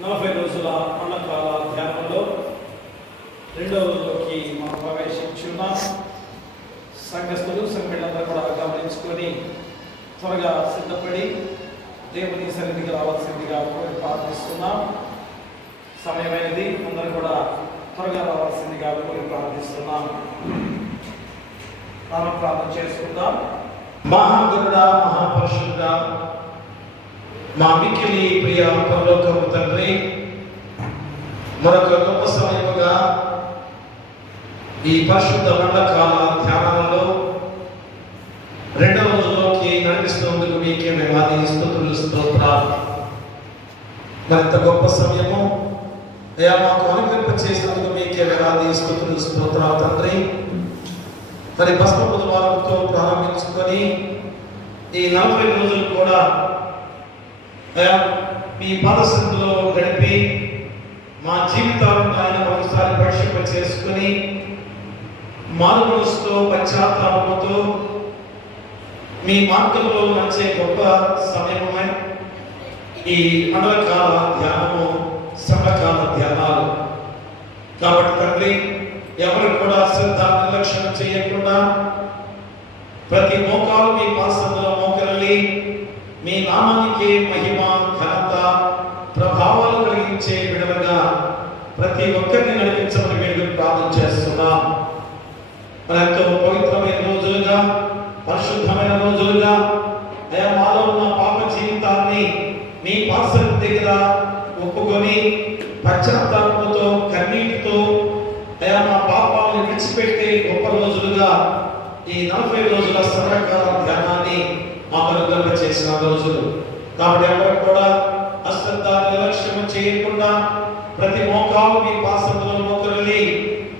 నలభై రోజుల పండకాల ధ్యానంలో రెండో రోజులోకి మనం ప్రవేశించున్నాం. సంఘస్థులు సంఘటనలు కూడా గమనించుకొని త్వరగా సిద్ధపడి దేవుని సన్నిధికి రావాల్సిందిగా ప్రార్థిస్తున్నాం. సమయమైనది అందరూ కూడా త్వరగా రావాల్సిందిగా కోరి ప్రార్థిస్తున్నాం. మనం ప్రార్థన చేసుకుందాం. మహాగరుడ మహాపరుషుడ మా మిక్కిలి ప్రియ పరలోకము తండ్రి మరొక గొప్ప సమయముగా ఈ పరిశుద్ధ మండకాల ధ్యానంలో రెండవ రోజులోకి నడిపిస్తున్నందుకు మీకే మేము ఆది స్థుతులు స్తోత్రాలు. మరింత గొప్ప సమయము అయ్యా మాకు అనుగ్రహింప చేసినందుకు మీకే వేలాది స్థుతులు స్తోత్రాలు తండ్రి. మరి భస్మ బుధవారంతో ప్రారంభించుకొని ఈ నలభై రోజులు కూడా మీ పాదశంలో గడిపి మా జీవితాలను ఆయన ఒకసారి పరీక్షింప చేసుకుని మారు మనసుతో పశ్చాత్తాపంతో మీ మార్గంలో నడిచే గొప్ప సమయమే ఈ మండలకాల ధ్యానము సమకాల ధ్యానాలు. కాబట్టి తండ్రి ఎవరు కూడా శ్రద్ధ నిర్లక్ష్యం చేయకుండా ప్రతి మోకాలు మీ నామానికి మహిమ ఘనత ప్రభావాలు కలిగించే విడవగా ప్రతి ఒక్కరిని నడిపించమని మేము ప్రార్థన చేస్తున్నాం. మనతో పవిత్రమైన రోజులుగా పరిశుద్ధమైన రోజులుగా అయా మాలో ఉన్న పాప జీవితాన్ని మీ పాసల దగ్గర ఒప్పుకొని పశ్చాత్తాపంతో కన్నీటితో అయా మా పాపాలను విడిచిపెట్టే గొప్ప రోజులుగా ఈ నలభై రోజుల సరకాల ధ్యానాన్ని మాకు చేసిన రోజులు. కాబట్టి ఎవరు కూడా అశ్రద్ధ నిర్లక్ష్యం చేయకుండా ప్రతి మోకాలు మీ పాసంలో మోకరలి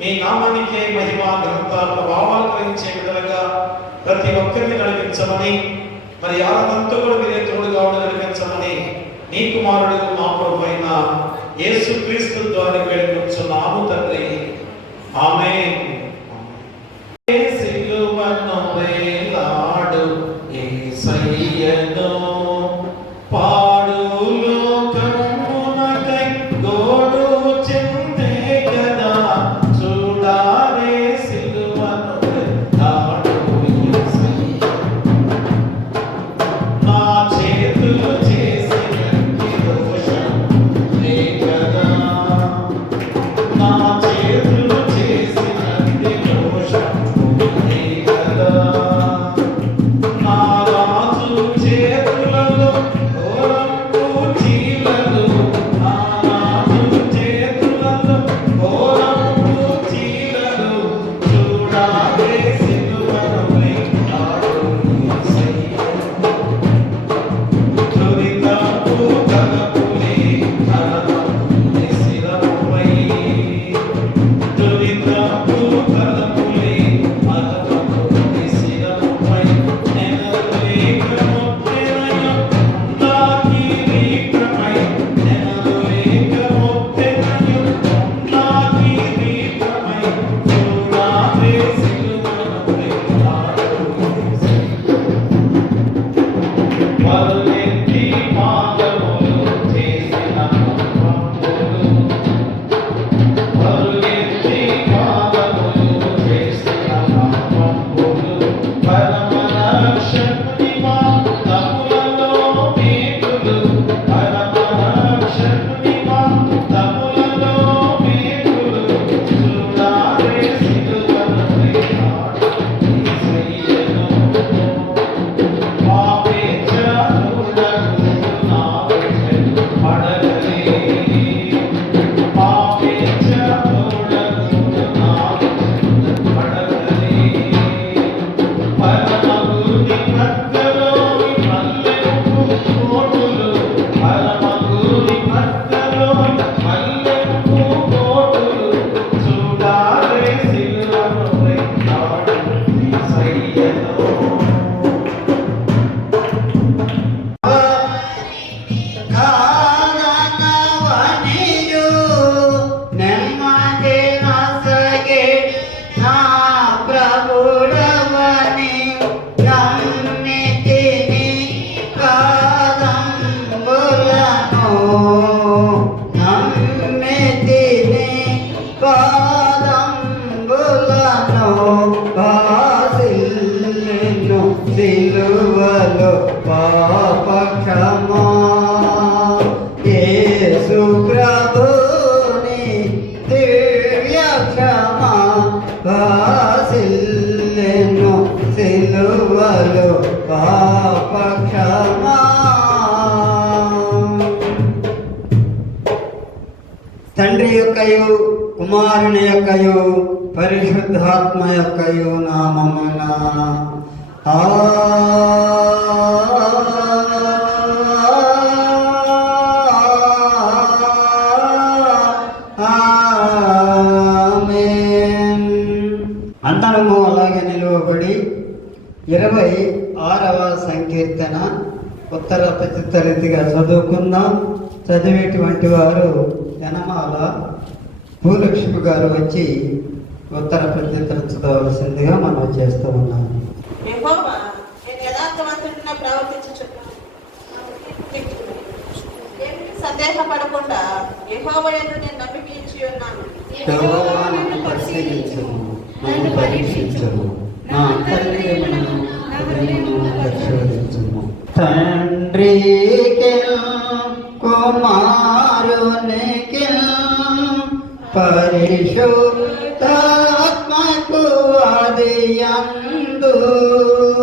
మీ నామానికే మహిమ ఘనత ప్రభావాలు కలిగించే విధంగా ప్రతి ఒక్కరిని నడిపించమని మరి ఆనందంతో కూడా మీరు కాసిల్లెను సిలువలో పాపక్షమా తండ్రి యొక్కయు కుమారుని యొక్కయు పరిశుద్ధాత్మ యొక్కయు నామమున. ఆ ఇరవై ఆరవ సంకీర్తన ఉత్తర ప్రచిత్త రీతిగా చదువుకుందాం. చదివేటువంటి వారు యనమాల భూలక్ష్మి గారు వచ్చి ఉత్తర ప్రత్యుత్తర చదవలసిందిగా మనం చేస్తూ ఉన్నాము యెహోవా నేను యథార్థవంతుడిగా ప్రవర్తించుచున్నాను ఏమిటి సందేహపడకుండా యెహోవా యందు నేను నమ్మిక ఇచ్చి ఉన్నాను? యెహోవా నన్ను పరిశీలించుము నన్ను పరీక్షించుము నా అంతర్యమును హృదయమును పరిశోధించుము తండ్రికి కుమారునికి పరిశుద్ధాత్మకు అదియందు ఇప్పుడు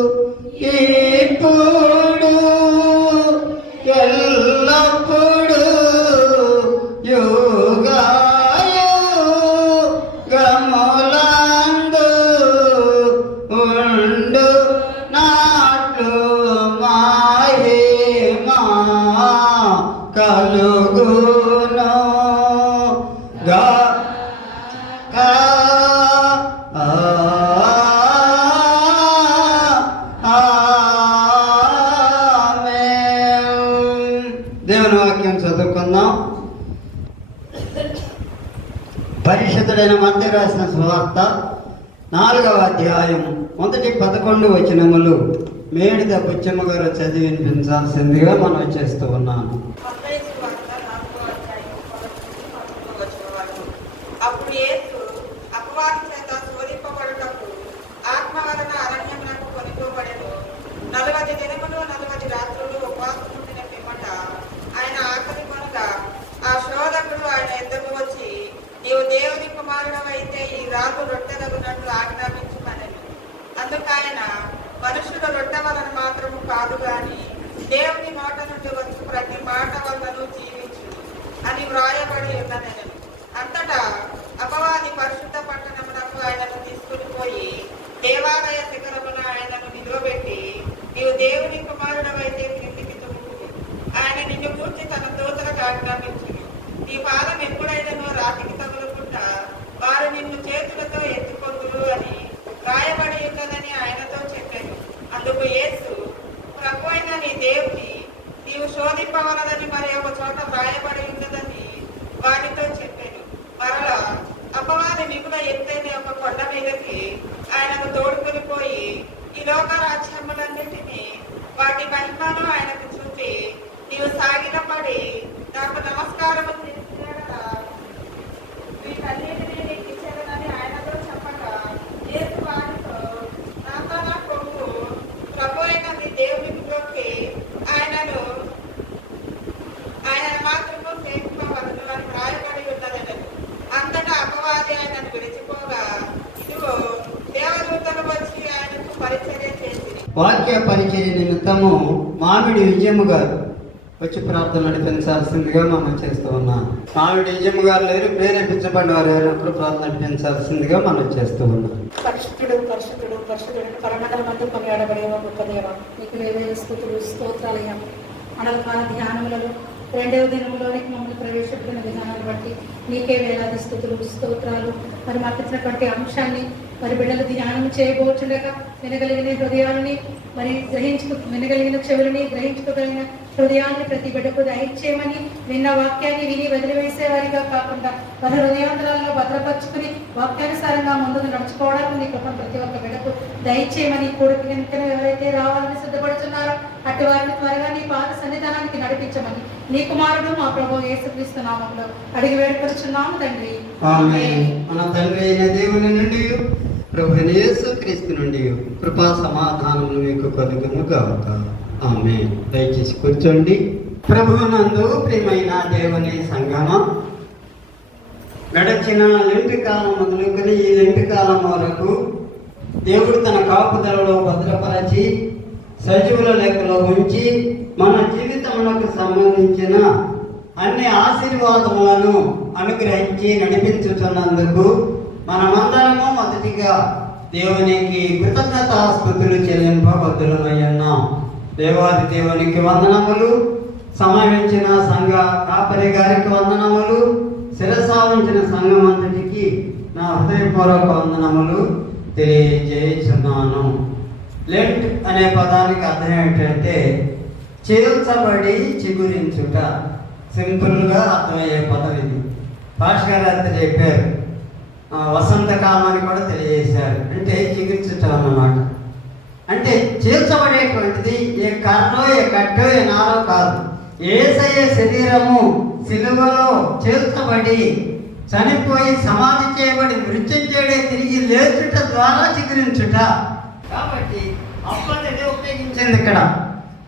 పరిశుద్ధుడైన మధ్య రాసిన సువార్త నాలుగవ అధ్యాయం మొదటి పదకొండు వచనములు మేడిద బుచ్చమ్మ గారు చదివి వినిపించాల్సిందిగా మనం చేస్తూ ఉన్నాము మత్తయి సువార్త నాలుగో అధ్యాయం పదకొండు, పదకొండు వచనం వరకు. అప్పుడు యేసు అపవాది చేత శోధింపబడుటకు ఆత్మ వలన అరణ్యమునకు కొనిపోబడెను నలవది దినములు నలవది రాత్రులు ఉపవాసం ఉండిన పిమ్మట ఆయన ఆకలి కొనగా ఆ శోధకుడు ఆయన ఎద్దకు వచ్చి నీవు దేవుని కుమారుడవైతే ఈ రాజు రొట్టెలగునట్లు ఆజ్ఞాపించుమనెను అందుకు ఆయన మనుషుల రొట్టె వలన మాత్రము కాదు గాని దేవుని మాట నుండి వచ్చు ప్రతి మాట వలన జీవించు అని వ్రాయబడి ఉన్నదనను అంతటా అపవాది పరిశుద్ధ పట్టణమునకు ఆయనను తీసుకుని పోయి దేవాలయ శిఖరమున ఆయనను నిలువబెట్టి నీవు దేవుని కుమారుడవైతే క్రిందికి తుమ్ముకు ఆయన నిన్ను పూర్తి తన దూతలకు ఆజ్ఞాపించును నీ పాదం ఎప్పుడైనను రాతికి తగులుకుంటా వారు నిన్ను చేతులతో ఎత్తుకొందురు అని రాయబడి ఉన్నదని ఆయనతో చెప్పాను ప్రభు యేసు ప్రభు అయిన నీ దేవుని నీవు శోధింపవలదని మరి ఒక చోట రాయబడి ఉన్నదని వారితో చెప్పాను. మరలా అపవాది మిగుల ఎత్తైన ఒక కొండ మీదకి ఆయనకు తోడుకొని పోయి ఈ లోక రాజ్యములన్నిటినీ వాటి మహిమను ఆయనకు చూపి నీవు సాగిన పడి నాకు నమస్కారం చేసినడట వీటన్నిటినీ నీకు ఇచ్చేదనని ఆయనతో చెప్పగా యేసు వారితో నాతో నా కొడుకు ప్రభు అయిన నీ దేవునికి మొక్కి ఆయనను ఆయన మాత్రము సేవింపవలదు అని రాయబడి ఉన్నదనను అంతటా అపవాది ఆయనను విడిచిపోగా ఇదిగో దేవదూతలు వచ్చి ఆయనకు పరిచర్య చేసి వాక్య పరిచర్య నిమిత్తము మామిడి విజయము గారు. వచ్చి ప్రార్థన నడిపించాల్సిందిగా మనం చేస్తూ ఉన్నాం. మామిడి విజయము గారు లేరు ప్రేరేపించబడిన వారు ఎవరైనప్పుడు ప్రార్థన నడిపించాల్సిందిగా మనం చేస్తూ ఉన్నాం. పరిశుద్ధుడు పరిశుద్ధుడు పరిశుద్ధుడు పరమండల మందు కొనియాడబడే గొప్ప దేవ. నీకు వేవేల స్థుతులు స్తోత్రాలయ్యా. అనలకాల ధ్యానములలో రెండవ దినంలోనికి మమ్మల్ని ప్రవేశపెట్టిన విధానాన్ని బట్టి నీకే వేలాది స్థుతులు స్తోత్రాలు. మరి మాకు ఇచ్చినటువంటి అంశాన్ని మరి బిడ్డలు ధ్యానం చేయబోచుండగా వినగలిగిన హృదయాలని మరి గ్రహించుకు వినగలిగిన చెవులని గ్రహించుకోగలిగిన హృదయాన్ని ప్రతి బిడ్డకు దయచేయమని విన్న వాక్యాన్ని విని వదిలివేసేవారిగా కాకుండా మన హృదయాంతరాల్లో భద్రపరుచుకుని వాక్యానుసారంగా ముందుకు నడుచుకోవడానికి నీ కృపను ప్రతి ఒక్క బిడ్డకు దయచేయమని కొడుకు వెంటనే ఎవరైతే రావాలని సిద్ధపడుతున్నారో అటు వారిని త్వరగా నీ పాద సన్నిధానానికి నడిపించమని నీ కుమారుడు మా ప్రభు యేసుక్రీస్తు నామంలో అడిగి వేడుకొచ్చున్నాము తండ్రి. ఆమె మన తండ్రి అయిన దేవుని నుండి ప్రభు యేసు క్రీస్తు నుండి కృపా సమాధానము మీకు కలుగును గాక. ఆమె దయచేసి కూర్చోండి. ప్రభునందు ప్రియమైన దేవుని సంగమ. గడచిన లెంటి కాలం మొదలుకొని ఈ లెంటి కాలం వరకు దేవుడు తన కాపుదలలో భద్రపరచి సజీవుల లెక్కలో ఉంచి మన జీవితములకు సంబంధించిన అన్ని ఆశీర్వాదములను అనుగ్రహించి నడిపించుతున్నందుకు మనమందరము మొదటిగా దేవునికి కృతజ్ఞతాస్థుతులు చెల్లింపబద్దులమై ఉన్నాం దేవాది దేవునికి వందనములు. సమావించిన సంఘ కాపరి గారికి వందనములు. శిరసావించిన సంఘం అంతటికి నా హృదయపూర్వక వందనములు తెలియజేస్తున్నాను లెంట్ అనే పదానికి అర్థం ఏంటంటే చేల్చబడి చిగురించుట. సింపుల్గా అర్థమయ్యే పదం ఇది. భాష గారు చెప్పారు. ఆ, అని కూడా తెలియజేశారు. అంటే చిగురించుట అన్నమాట. అంటే చేర్చబడేటువంటిది ఏ కర్రో ఏ కట్టో ఏ నారో కాదు. ఏసయ్యే శరీరము సిలువలో చేర్చబడి చనిపోయి సమాధి చేయబడి మృత్యం చేయడే తిరిగి లేచుట ద్వారా చిగురించుట కాబట్టి అప్పటిదే ఉపయోగించింది ఇక్కడ.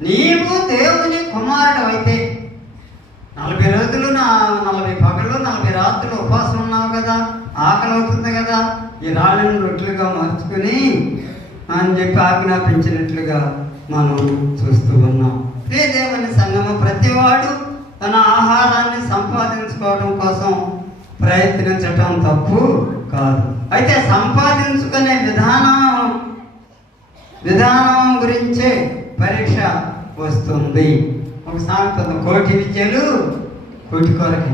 నీవు దేవుని కుమారుడు అయితే నలభై రోజులు నా నలభై పగలు నలభై రాత్రులు ఉపవాసం ఉన్నావు కదా ఆకలి అవుతుంది కదా ఈ రాళ్ళను రొట్టెలుగా మార్చుకుని అని చెప్పి ఆజ్ఞాపించినట్లుగా మనం చూస్తూ ఉన్నాం. ప్రియ దేవుని సంఘము ప్రతివాడు తన ఆహారాన్ని సంపాదించుకోవడం కోసం ప్రయత్నించటం తప్పు కాదు. అయితే సంపాదించుకునే విధానం విధానం గురించే పరీక్ష వస్తుంది. ఒక సామెత కోటి విద్యలు కోటి కొరకి.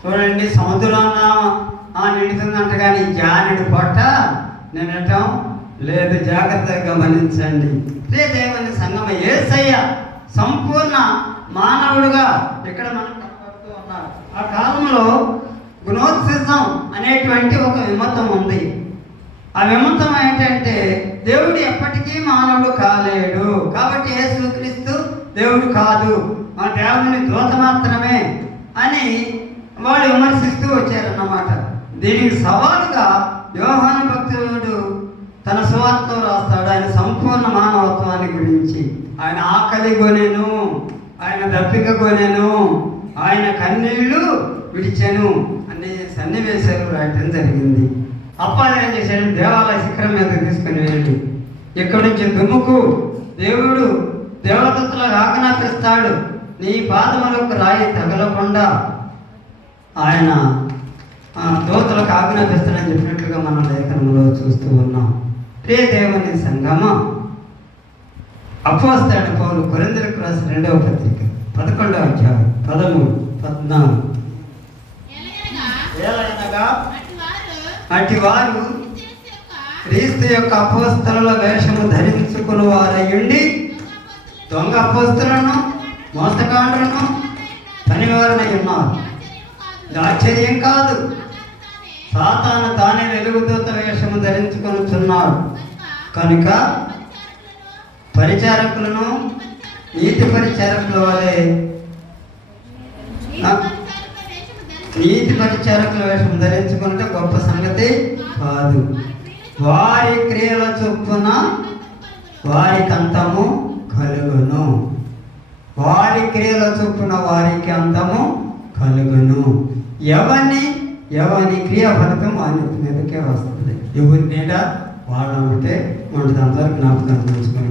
చూడండి సముద్రంలో ఆ నిండుతుందంట కానీ జానుడి పొట్ట నిండటం లేదు జాగ్రత్తగా గమనించండి. రే దేవుని సంగమ ఏసయ్య సంపూర్ణ మానవుడుగా ఇక్కడ మనం కనపడుతూ ఉన్నారు. ఆ కాలంలో గుణోత్సిజం అనేటువంటి ఒక విమతం ఉంది. ఆ విమతం ఏంటంటే దేవుడు ఎప్పటికీ మానవుడు కాలేడు. దేవుడు కాదు. మా దేవుని దూత మాత్రమే అని వాళ్ళు విమర్శిస్తూ వచ్చారన్నమాట. దీనికి సవాలుగా యోహాను భక్తుడు తన స్వార్థం రాస్తాడు. ఆయన సంపూర్ణ మానవత్వాన్ని గురించి. ఆయన ఆకలి కొనేను ఆయన దప్పిక కొనేను ఆయన కన్నీళ్ళు విడిచాను అనే సన్నివేశాలు రాయటం జరిగింది. అప్పాలు ఏం చేశాడు. దేవాలయ శిఖరం మీద తీసుకుని వెళ్ళి ఇక్కడి నుంచి దుమ్ముకు దేవుడు దేవదత్తులకు ఆజ్ఞాపిస్తాడు నీ పాదములకు రాయి తగలకుండా ఆయన ఆ, దూతలకు ఆజ్ఞాపిస్తాడని చెప్పినట్లుగా మన లేఖనంలో చూస్తూ ఉన్నాం. ప్రియ దేవుని సంగమ అపోస్తాడు పౌలు కొరిందలకు రాసిన రెండవ పత్రిక పదకొండవ అధ్యాయం పదమూడు పద్నాలుగు. ఏలైనగా అట్టి వారు క్రీస్తు యొక్క అపోస్తల వేషము ధరించుకుని వారయ్యుండి దొంగ అపోస్తులను మోసగాండ్రులను పనివారనై ఉన్నారు ఇది ఆశ్చర్యం కాదు. సాతాను తానే వెలుగుదూత వేషము ధరించుకొనుచున్నాడు. కనుక పరిచారకులను నీతి పరిచారకుల వలె నీతి పరిచారకుల వేషం ధరించుకుంటే గొప్ప సంగతి కాదు. వారి క్రియల చొప్పున వారి అంతము కలుగును. వారి క్రియల చొప్పున వారికి అంతము కలుగును. ఎవరిని ఎవరి క్రియ ఫలితం వారి మీదకే వస్తుంది. ఎవరి నీడ? వాళ్ళ ఉంటే మనకి అంతవరకు జ్ఞాపకం ఉంచుకోండి